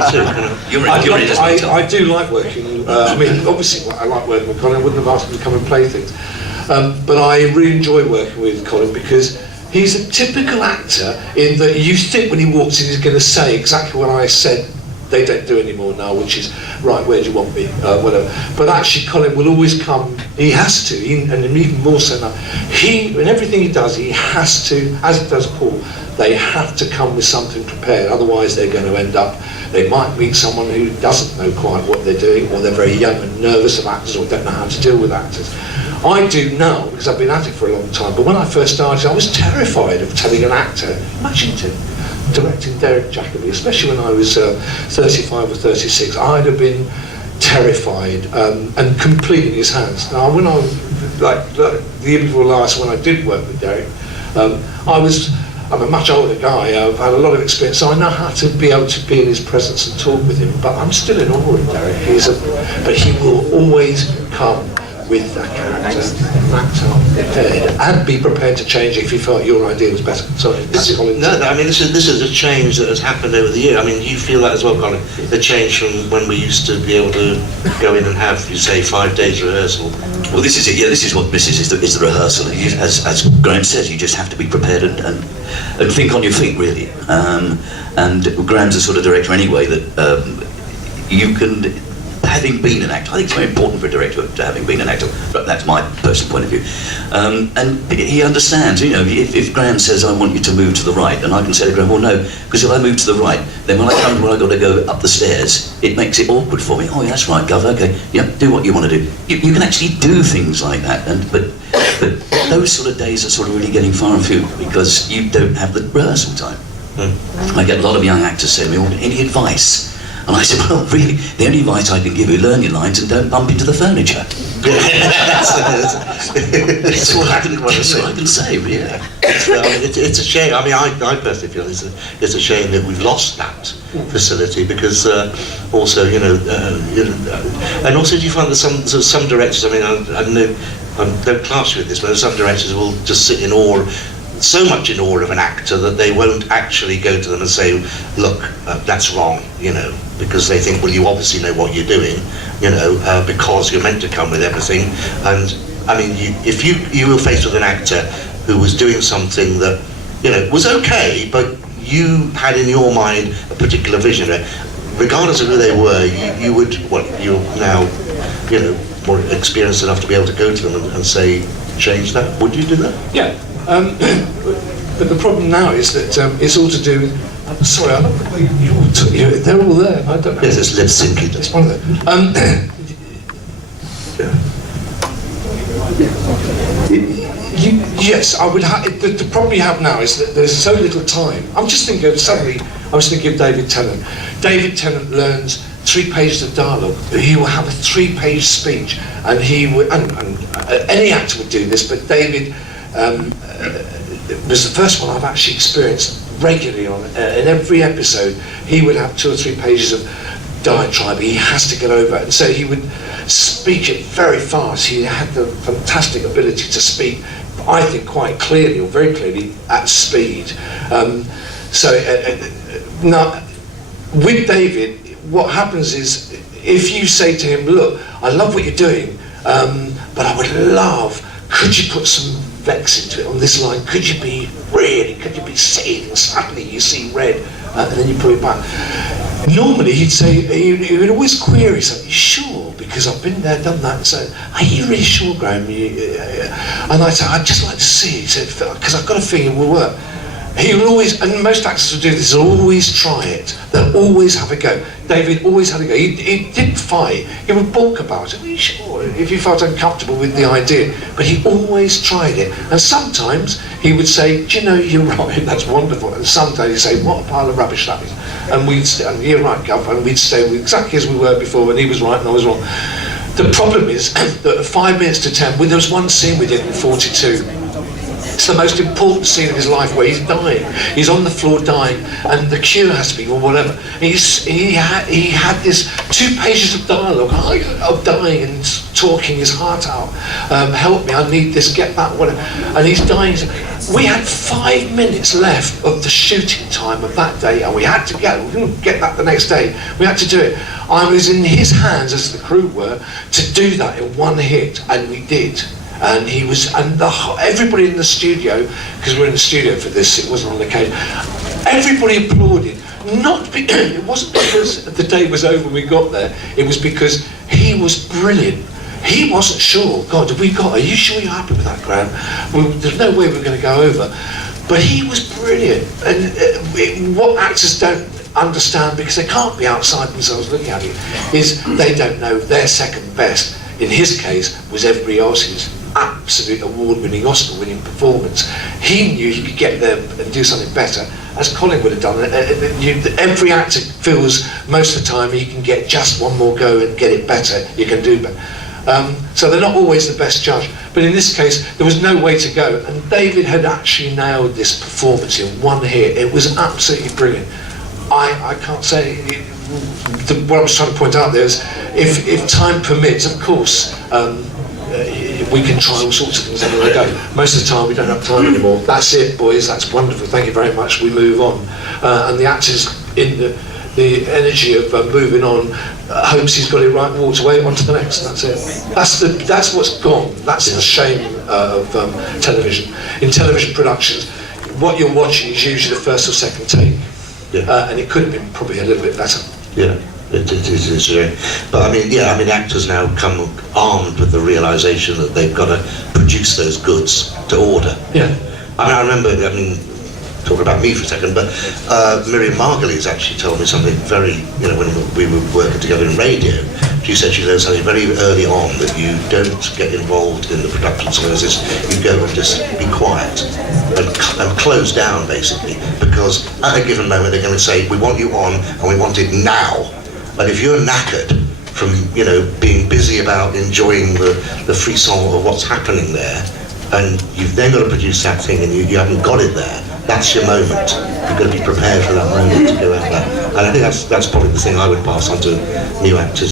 I do like working. I mean, obviously, I like working with Colin. I wouldn't have asked him to come and play things, but I really enjoy working with Colin because he's a typical actor in that you think when he walks in he's going to say exactly what I said they don't do anymore now, which is, right, where do you want me, whatever. But actually Colin will always come, he has to, and even more so now, in everything he does, he has to, as it does Paul, they have to come with something prepared, otherwise they're going to end up, they might meet someone who doesn't know quite what they're doing, or they're very young and nervous of actors, or don't know how to deal with actors. I do now, because I've been at it for a long time, but when I first started, I was terrified of telling an actor, imagine directing Derek Jacobi, especially when I was 35 or 36, I'd have been terrified and completely in his hands. Now, when I was, like the year before last, when I did work with Derek, I'm a much older guy, I've had a lot of experience, so I know how to be able to be in his presence and talk with him, but I'm still in awe of Derek. But he will always come with that character, prepared, and be prepared to change if you felt your idea was better. Sorry, this is Colin. No, I mean this is a change that has happened over the year. I mean, you feel that as well, Colin. The change from when we used to be able to go in and have, you say, 5 days rehearsal. Well, this is it. Yeah, this is what this is the rehearsal. As Graeme says, you just have to be prepared and think on your feet, really. And Graeme's the sort of director anyway that you can. Having been an actor, I think it's very important for a director to having been an actor, but that's my personal point of view. And he understands, you know, if Graeme says, I want you to move to the right, and I can say to Graeme, well no, because if I move to the right, then when I come where I've got to go up the stairs, it makes it awkward for me. Oh yeah, that's right, Gov, okay, yeah, do what you want to do. You can actually do things like that, but those sort of days are sort of really getting far and few, because you don't have the rehearsal time. I get a lot of young actors saying to me, well, any advice? And I said, well, really, the only advice I can give you, learn your lines and don't bump into the furniture. That's what I can say, really. It's a shame. I mean, I personally feel it's a shame that we've lost that facility because also, you know, and also do you find that some directors, I mean, I don't class you with this, but some directors will just sit in awe, so much in awe of an actor that they won't actually go to them and say, look, that's wrong, you know, because they think, well, you obviously know what you're doing, you know, because you're meant to come with everything. And I mean, if you were faced with an actor who was doing something that, you know, was okay, but you had in your mind a particular vision of it, regardless of who they were, you would, well, you're now, you know, more experienced enough to be able to go to them and say, change that. Would you do that? Yeah. But the problem now is that it's all to do with. Sorry, I don't know. They're all there. I don't know. Yes, it's lip syncing. It's one of them. Yes, I would. The problem you have now is that there's so little time. I'm just thinking of suddenly. I was thinking of David Tennant. David Tennant learns 3 pages of dialogue. He will have a 3-page speech, and he would. And any actor would do this, but David. Was the first one I've actually experienced regularly on in every episode. He would have 2 or 3 pages of diatribe he has to get over, and so he would speak it very fast. He had the fantastic ability to speak, I think, quite clearly or very clearly at speed. Now with David, what happens is if you say to him, look, I love what you're doing, but I would love, could you put some vex into it on this line, could you be seeing, and suddenly you see red, and then you put it back. Normally he'd say, he would always query something, sure, because I've been there, done that, so, are you really sure, Graeme? And I'd say, I'd just like to see, he said, because I've got a feeling it will work. He will always, and most actors will do this, they'll always try it. They'll always have a go. David always had a go. He didn't fight. He would balk about it. Are you sure? If he felt uncomfortable with the idea. But he always tried it. And sometimes he would say, do you know, you're right, that's wonderful. And sometimes he'd say, what a pile of rubbish that is. And we'd say, you're right, Gov, and we'd stay exactly as we were before, and he was right and I was wrong. The problem is that at 5 minutes to 10, there was one scene we did in 42. It's the most important scene of his life where he's dying. He's on the floor dying, and the cue has to be, or whatever. And he had this 2 pages of dialogue of dying and talking his heart out. Help me, I need this, get that, whatever. And he's dying. We had 5 minutes left of the shooting time of that day, and we had to go. We couldn't get that the next day. We had to do it. I was in his hands, as the crew were, to do that in one hit, and we did. And he was, and everybody in the studio, because we're in the studio for this, it wasn't on location, everybody applauded. It wasn't because the day was over when we got there, it was because he was brilliant. He wasn't sure. God, are you sure you're happy with that, Graeme? Well, there's no way we're going to go over. But he was brilliant. And what actors don't understand, because they can't be outside themselves looking at it, is they don't know their second best. In his case, was everybody else's absolute award-winning, Oscar-winning performance. He knew he could get there and do something better, as Colin would have done. Every actor feels most of the time he can get just one more go and get it better, you can do better. So they're not always the best judge, but in this case there was no way to go, and David had actually nailed this performance in one hit. It was absolutely brilliant. I can't say, what I was trying to point out there is, if time permits, of course, we can try all sorts of things everywhere we go. Most of the time we don't have time anymore. That's it, boys, that's wonderful, thank you very much, we move on. And the actors in the energy of moving on, hopes he's got it right, walks away onto the next, that's it. That's what's gone, that's the shame of television. In television productions, what you're watching is usually the first or second take. Yeah. And it could have been probably a little bit better. Yeah, it is. But I mean, actors now come armed with the realisation that they've got to produce those goods to order. Yeah. I remember, talking about me for a second, but Miriam Margolyes actually told me something very, when we were working together in radio, she said she learned something very early on, that you don't get involved in the production services, you go and just be quiet and close down, basically, because at a given moment they're going to say, we want you on and we want it now. And if you're knackered from being busy about enjoying the frisson of what's happening there, and you've then got to produce that thing and you haven't got it there, that's your moment. You've got to be prepared for that moment to go out there. And I think that's probably the thing I would pass on to new actors.